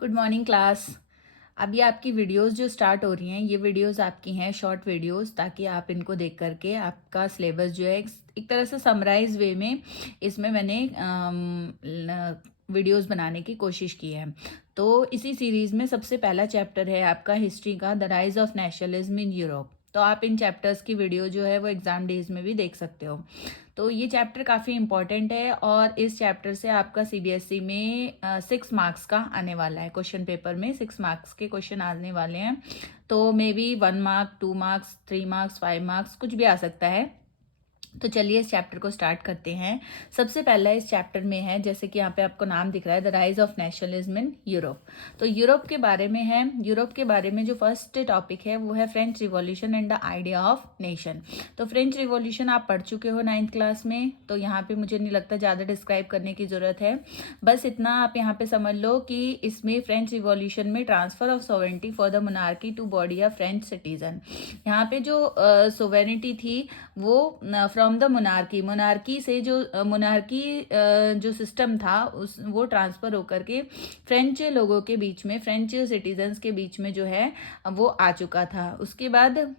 Good morning class. अभी आपकी videos जो स्टार्ट हो रही हैं, ये वीडियोस आपकी हैं शॉर्ट वीडियोस, ताकि आप इनको देख करके आपका सिलेबस जो है एक तरह से समराइज वे में इसमें मैंने वीडियोस बनाने की कोशिश की है। तो इसी सीरीज़ में सबसे पहला चैप्टर है आपका हिस्ट्री का, the rise of nationalism in Europe. तो आप इन चैप्टर्स की वीडियो जो है वो एग्ज़ाम डेज में भी देख सकते हो। तो ये चैप्टर काफ़ी इंपॉर्टेंट है और इस चैप्टर से आपका सीबीएसई में 6 मार्क्स का आने वाला है। क्वेश्चन पेपर में 6 मार्क्स के क्वेश्चन आने वाले हैं। तो may be 1 mark, 2 marks, 3 marks, 5 marks कुछ भी आ सकता है। तो चलिए इस चैप्टर को स्टार्ट करते हैं। सबसे पहला इस चैप्टर में है, जैसे कि यहाँ पे आपको नाम दिख रहा है, the rise of nationalism in Europe. तो यूरोप के बारे में है। यूरोप के बारे में जो फर्स्ट टॉपिक है वो है French revolution and the idea of nation. तो फ्रेंच रिवॉल्यूशन आप पढ़ चुके हो 9th क्लास में, तो यहाँ पे मुझे नहीं लगता ज़्यादा डिस्क्राइब करने की ज़रूरत है। बस इतना आप यहाँ पे समझ लो कि इसमें फ्रेंच रिवॉल्यूशन में transfer of sovereignty for the monarchy to body of French citizen. यहाँ पे जो सोवेरेनिटी थी वो फ्रॉम द मोनार्की से जो मोनार्की जो सिस्टम था उस वो ट्रांसफ़र होकर के फ्रेंच लोगों के बीच में, फ्रेंच सिटीजन्स के बीच में जो है वो आ चुका था। उसके बाद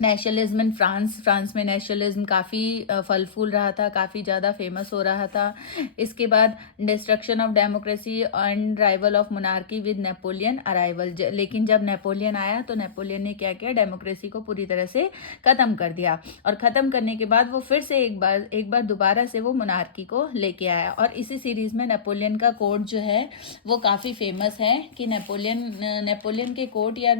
नेशनलिज्म इन फ्रांस में नेशनलिज्म काफ़ी फल फूल रहा था, काफ़ी ज़्यादा फेमस हो रहा था। इसके बाद destruction of democracy and rival of monarchy with Napoleon arrival. लेकिन जब नेपोलियन आया तो नेपोलियन ने क्या किया, डेमोक्रेसी को पूरी तरह से ख़त्म कर दिया। और ख़त्म करने के बाद वो फिर से एक बार दोबारा से वो मोनार्की को लेके आया। और इसी सीरीज़ में नेपोलियन का कोड जो है वो काफ़ी फेमस है कि नेपोलियन के कोड या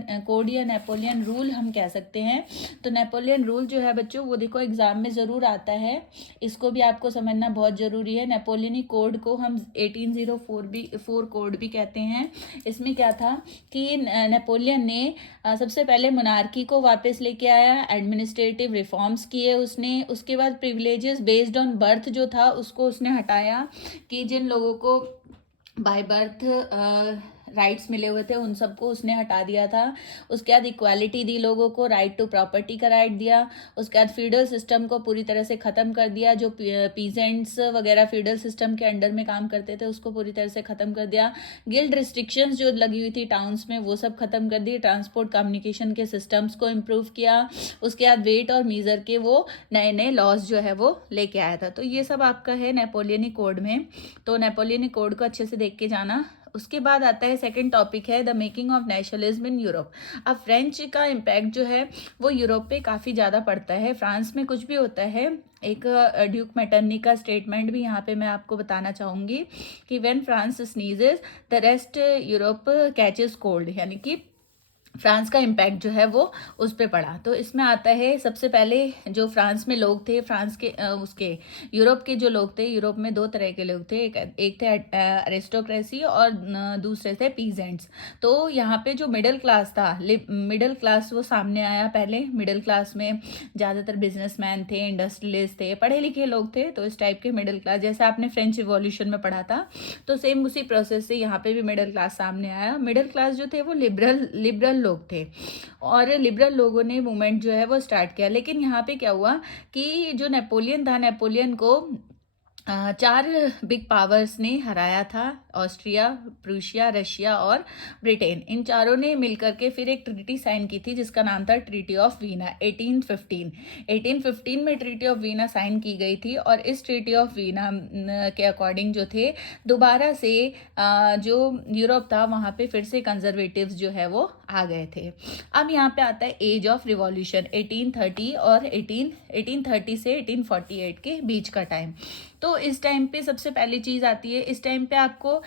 नेपोलियन रूल हम कह सकते हैं। तो नेपोलियन रूल जो है बच्चों, वो देखो एग्जाम में ज़रूर आता है, इसको भी आपको समझना बहुत ज़रूरी है। नेपोलियनी कोड को हम 1804 कोड भी कहते हैं। इसमें क्या था कि नेपोलियन ने सबसे पहले मोनार्की को वापस लेके आया, एडमिनिस्ट्रेटिव रिफॉर्म्स किए उसने। उसके बाद प्रिविलेजेस बेस्ड ऑन बर्थ जो था उसको उसने हटाया, कि जिन लोगों को बाय बर्थ राइट्स मिले हुए थे उन सबको उसने हटा दिया था। उसके बाद इक्वालिटी दी लोगों को, राइट टू प्रॉपर्टी का राइट दिया। उसके बाद फीडल सिस्टम को पूरी तरह से ख़त्म कर दिया। जो पीजेंट्स वगैरह फीडल सिस्टम के अंडर में काम करते थे उसको पूरी तरह से ख़त्म कर दिया। गिल्ड रिस्ट्रिक्शंस जो लगी हुई थी टाउन्स में वो सब ख़त्म कर दी। ट्रांसपोर्ट कम्युनिकेशन के सिस्टम्स को इम्प्रूव किया। उसके बाद वेट और मीज़र के वो नए नए लॉज जो है वो लेके आया था। तो ये सब आपका है नेपोलियनी कोड में। तो नेपोलियनी कोड को अच्छे से देख के जाना। उसके बाद आता है सेकंड टॉपिक है the making of nationalism in Europe. अब फ्रेंच का इम्पैक्ट जो है वो यूरोप पे काफ़ी ज़्यादा पड़ता है। फ्रांस में कुछ भी होता है, एक ड्यूक मेटर्नी का स्टेटमेंट भी यहाँ पे मैं आपको बताना चाहूँगी कि when France sneezes the rest Europe catches cold, यानी कि फ्रांस का इम्पैक्ट जो है वो उस पर पड़ा। तो इसमें आता है सबसे पहले जो फ्रांस में लोग थे, फ्रांस के उसके यूरोप के जो लोग थे, यूरोप में 2 तरह के लोग थे। एक थे अरिस्टोक्रेसी और दूसरे थे पीजेंट्स। तो यहाँ पे जो मिडिल क्लास था, मिडिल क्लास वो सामने आया। पहले मिडिल क्लास में ज़्यादातर बिजनेसमैन थे, इंडस्ट्रियलिस्ट थे, पढ़े लिखे लोग थे। तो इस टाइप के मिडिल क्लास, जैसे आपने फ्रेंच रिवॉल्यूशन में पढ़ा था, तो सेम उसी प्रोसेस से यहाँ पे भी मिडिल क्लास सामने आया। मिडिल क्लास जो थे वो लिबरल लोग थे और लिबरल लोगों ने मूवमेंट जो है वो स्टार्ट किया। लेकिन यहाँ पे क्या हुआ कि जो नेपोलियन था, नेपोलियन को 4 बिग पावर्स ने हराया था, ऑस्ट्रिया, प्रूशिया, रशिया और ब्रिटेन। इन चारों ने मिलकर के फिर एक ट्रीटी साइन की थी जिसका नाम था ट्रीटी ऑफ वीना 1815 में ट्रीटी ऑफ वीना साइन की गई थी। और इस ट्रीटी ऑफ वीना के अकॉर्डिंग जो थे, दोबारा से जो यूरोप था वहाँ पे फिर से कंजर्वेटिव्स जो है वो आ गए थे। अब यहाँ पे आता है एज ऑफ रिवॉल्यूशन 1830 और 1830 से 1848 के बीच का टाइम। तो इस टाइम पे सबसे पहली चीज़ आती है, इस टाइम पे आपको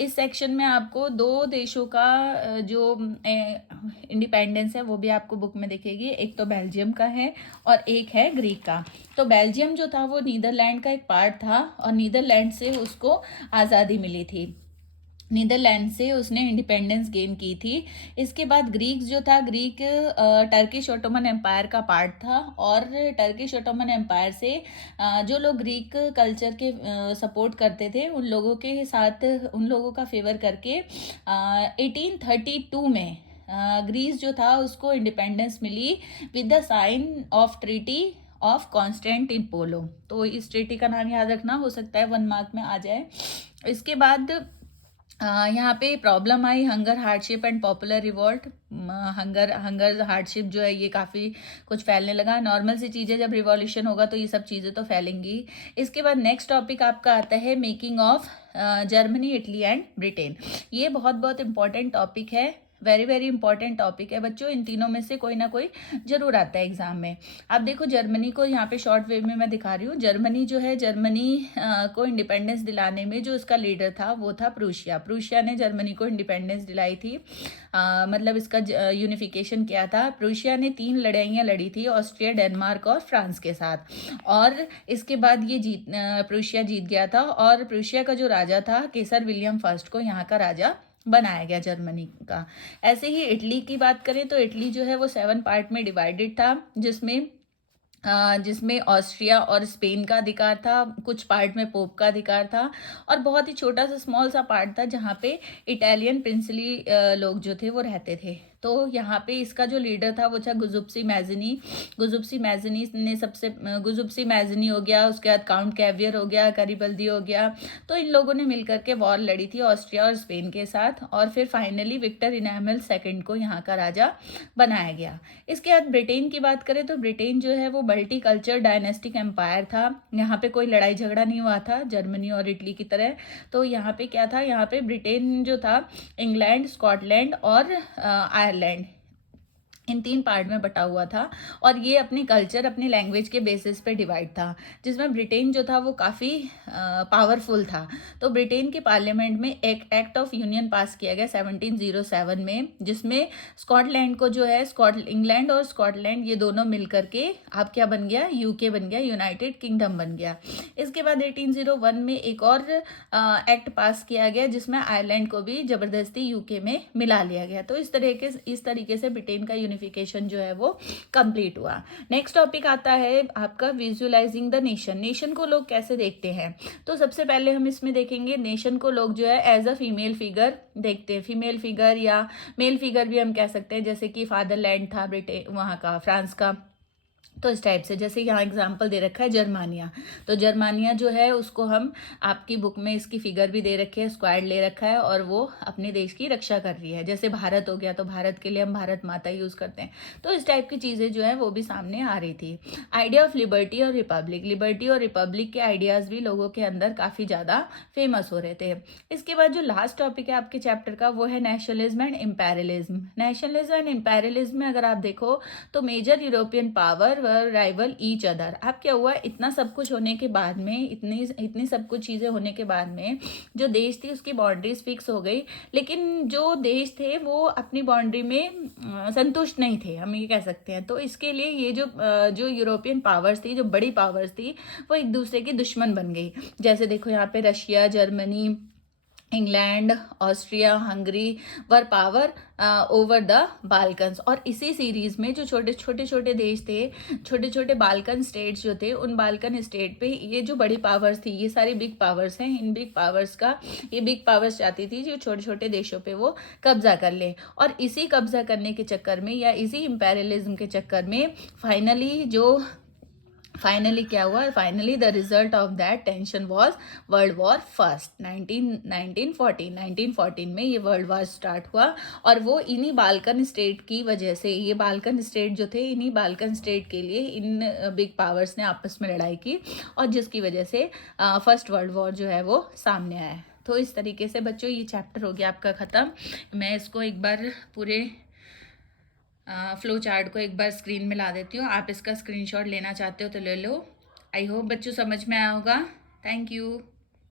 इस सेक्शन में आपको 2 देशों का जो इंडिपेंडेंस है वो भी आपको बुक में दिखेगी। एक तो बेल्जियम का है और एक है ग्रीक का। तो बेल्जियम जो था वो नीदरलैंड का एक पार्ट था और नीदरलैंड से उसको आज़ादी मिली थी। नीदरलैंड से उसने इंडिपेंडेंस गेन की थी। इसके बाद ग्रीक जो था, ग्रीक टर्किश ओटोमन एम्पायर का पार्ट था। और टर्किश ओटोमन एम्पायर से जो लोग ग्रीक कल्चर के सपोर्ट करते थे उन लोगों के साथ, उन लोगों का फेवर करके 1832 में ग्रीस जो था उसको इंडिपेंडेंस मिली with the sign of treaty of Constantinople. तो इस ट्रीटी का नाम याद रखना, हो सकता है 1 मार्क में आ जाए। इसके बाद यहाँ पे problem I hunger hardship and popular revolt. Hunger hardship जो है ये काफ़ी कुछ फैलने लगा। नॉर्मल सी चीज़ें, जब रिवॉल्यूशन होगा तो ये सब चीज़ें तो फैलेंगी। इसके बाद नेक्स्ट टॉपिक आपका आता है making of Germany, Italy and Britain. ये बहुत बहुत इंपॉर्टेंट टॉपिक है, वेरी वेरी इंपॉर्टेंट टॉपिक है बच्चों। इन तीनों में से कोई ना कोई जरूर आता है एग्जाम में। आप देखो जर्मनी को यहाँ पे शॉर्ट वेव में मैं दिखा रही हूँ। जर्मनी जो है, जर्मनी को इंडिपेंडेंस दिलाने में जो इसका लीडर था वो था प्रूशिया। प्रूशिया ने जर्मनी को इंडिपेंडेंस दिलाई थी, मतलब इसका यूनिफिकेशन किया था। प्रूशिया ने 3 लड़ाइयाँ लड़ी थी, ऑस्ट्रिया, डेनमार्क और फ्रांस के साथ। और इसके बाद ये प्रूशिया जीत गया था, और प्रूशिया का जो राजा था केसर विलियम फर्स्ट को यहाँ का राजा बनाया गया जर्मनी का। ऐसे ही इटली की बात करें तो इटली जो है वो 7 पार्ट में डिवाइडेड था, जिसमें ऑस्ट्रिया और स्पेन का अधिकार था, कुछ पार्ट में पोप का अधिकार था, और बहुत ही छोटा सा स्मॉल सा पार्ट था जहाँ पे इटालियन प्रिंसली लोग जो थे वो रहते थे। तो यहाँ पे इसका जो लीडर था वो था गुजुप्सी मैजिनी। गुजुप्सी मैजिनी ने गुजुप्सी मैजिनी हो गया, उसके बाद काउंट कैवियर हो गया, गरीबल्दी हो गया। तो इन लोगों ने मिलकर के वॉर लड़ी थी ऑस्ट्रिया और स्पेन के साथ, और फिर फाइनली विक्टर इनामुल सेकंड को यहाँ का राजा बनाया गया। इसके बाद ब्रिटेन की बात करें तो ब्रिटेन जो है वो मल्टी कल्चर डायनेस्टिक एम्पायर था। यहाँ पे कोई लड़ाई झगड़ा नहीं हुआ था जर्मनी और इटली की तरह। तो यहाँ पे क्या था, यहाँ पे ब्रिटेन जो था इंग्लैंड, स्कॉटलैंड और आयरलैंड, इन 3 पार्ट में बटा हुआ था, और ये अपनी कल्चर, अपनी लैंग्वेज के बेसिस पे डिवाइड था। जिसमें ब्रिटेन जो था वो काफ़ी पावरफुल था। तो ब्रिटेन के पार्लियामेंट में एक एक्ट ऑफ यूनियन पास किया गया 1707 में, जिसमें स्कॉटलैंड को जो है, इंग्लैंड और स्कॉटलैंड ये दोनों मिल करके आप क्या बन गया, यूके बन गया, यूनाइटेड किंगडम बन गया। इसके बाद 1801 में एक और एक्ट पास किया गया जिसमें आयरलैंड को भी जबरदस्ती यूके में मिला लिया गया। तो इस तरीके से ब्रिटेन का यूनिफिकेशन जो है वो कंप्लीट हुआ। नेक्स्ट टॉपिक आता है आपका विजुअलाइजिंग द नेशन। नेशन को लोग कैसे देखते हैं, तो सबसे पहले हम इसमें देखेंगे नेशन को लोग जो है एज अ फीमेल फिगर देखते हैं। फीमेल फिगर या मेल फिगर भी हम कह सकते हैं, जैसे कि फादरलैंड था ब्रिटेन, वहाँ का, फ्रांस का। तो इस टाइप से, जैसे यहाँ एग्जाम्पल दे रखा है जर्मानिया, तो जर्मानिया जो है उसको हम, आपकी बुक में इसकी फिगर भी दे रखी है, स्क्वाड ले रखा है, और वो अपने देश की रक्षा कर रही है। जैसे भारत हो गया तो भारत के लिए हम भारत माता यूज़ करते हैं। तो इस टाइप की चीज़ें जो है वो भी सामने आ रही थी। आइडिया ऑफ लिबर्टी और रिपब्लिक, लिबर्टी और रिपब्लिक के आइडियाज़ भी लोगों के अंदर काफ़ी ज़्यादा फेमस हो रहे थे। इसके बाद जो लास्ट टॉपिक है आपके चैप्टर का वो है nationalism and imperialism. Nationalism and imperialism में अगर आप देखो तो major European power rival each other. अब क्या हुआ, इतना सब कुछ होने के बाद में, इतनी सब कुछ चीज़ें होने के बाद में जो देश थी उसकी बाउंड्रीज फिक्स हो गई, लेकिन जो देश थे वो अपनी बाउंड्री में संतुष्ट नहीं थे, हम ये कह सकते हैं। तो इसके लिए ये जो यूरोपियन पावर्स थी, जो बड़ी पावर्स थी, वो एक दूसरे की दुश्मन बन गई। जैसे देखो यहाँ पे Russia, Germany, England, Austria, Hungary were power over the Balkans. और इसी सीरीज में जो छोटे देश थे, छोटे बाल्कन स्टेट्स जो थे, उन बाल्कन स्टेट पे ये जो बड़ी पावर्स थी, ये सारी बिग पावर्स हैं, इन बिग पावर्स का, ये बिग पावर्स चाहती थी जो छोटे देशों पे वो कब्जा कर ले। और इसी कब्जा करने के चक्कर में, या इसी इम्पेरियलिज्म के चक्कर में फाइनली क्या हुआ, finally the result of that tension was world war first. 1914 में ये वर्ल्ड वॉर स्टार्ट हुआ, और वो इन्हीं बाल्कन स्टेट की वजह से, ये बाल्कन स्टेट जो थे, इन्हीं बाल्कन स्टेट के लिए इन बिग पावर्स ने आपस में लड़ाई की, और जिसकी वजह से फर्स्ट वर्ल्ड वॉर जो है वो सामने आया। तो इस तरीके से बच्चों ये चैप्टर हो गया आपका ख़त्म। मैं इसको एक बार पूरे फ्लो चार्ट को एक बार स्क्रीन में ला देती हूँ। आप इसका स्क्रीनशॉट लेना चाहते हो तो ले लो। आई होप बच्चों समझ में आया होगा। Thank you.